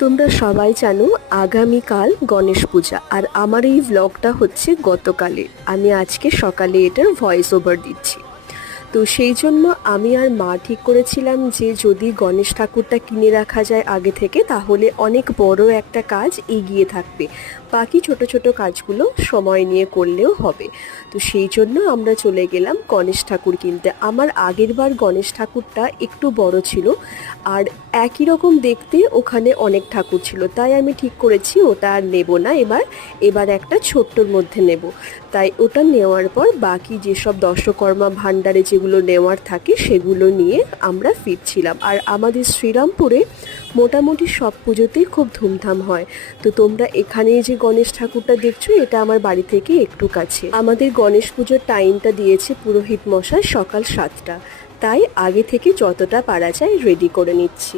তোমরা সবাই জানো আগামীকাল গণেশ পূজা, আর আমার এই ব্লগটা হচ্ছে গতকালের। আমি আজকে সকালে এটার ভয়েস ওভার দিচ্ছি। তো সেই জন্য আমি আর মা ঠিক করেছিলাম যে যদি গণেশ ঠাকুরটা কিনে রাখা যায় আগে থেকে, তাহলে অনেক বড় একটা কাজ এগিয়ে থাকবে, বাকি ছোট ছোট কাজগুলো সময় নিয়ে করলেও হবে। তো সেই জন্য আমরা চলে গেলাম গণেশ ঠাকুর কিনতে। আমার আগের বার গণেশ ঠাকুরটা একটু বড় ছিল, আর একই রকম দেখতে ওখানে অনেক ঠাকুর ছিল, তাই আমি ঠিক করেছি ওটা আর নেব না, এবার একটা ছোট্টর মধ্যে নেব। তাই ওটা নেওয়ার পর বাকি যেসব দশকর্মা ভাণ্ডারে যেগুলো নেওয়ার থাকে সেগুলো নিয়ে আমরা ফিরছিলাম। আর আমাদের শ্রীরামপুরে মোটামুটি সব পুজোতেই খুব ধুমধাম হয়। তো তোমরা এখানে যে গণেশ ঠাকুরটা দেখছো, এটা আমার বাড়ি থেকে একটু কাছে। আমাদের গণেশ পুজোর টাইমটা দিয়েছে পুরোহিত মশাই সকাল 7টা, তাই আগে থেকে যতটা পারা যায় রেডি করে নিচ্ছি।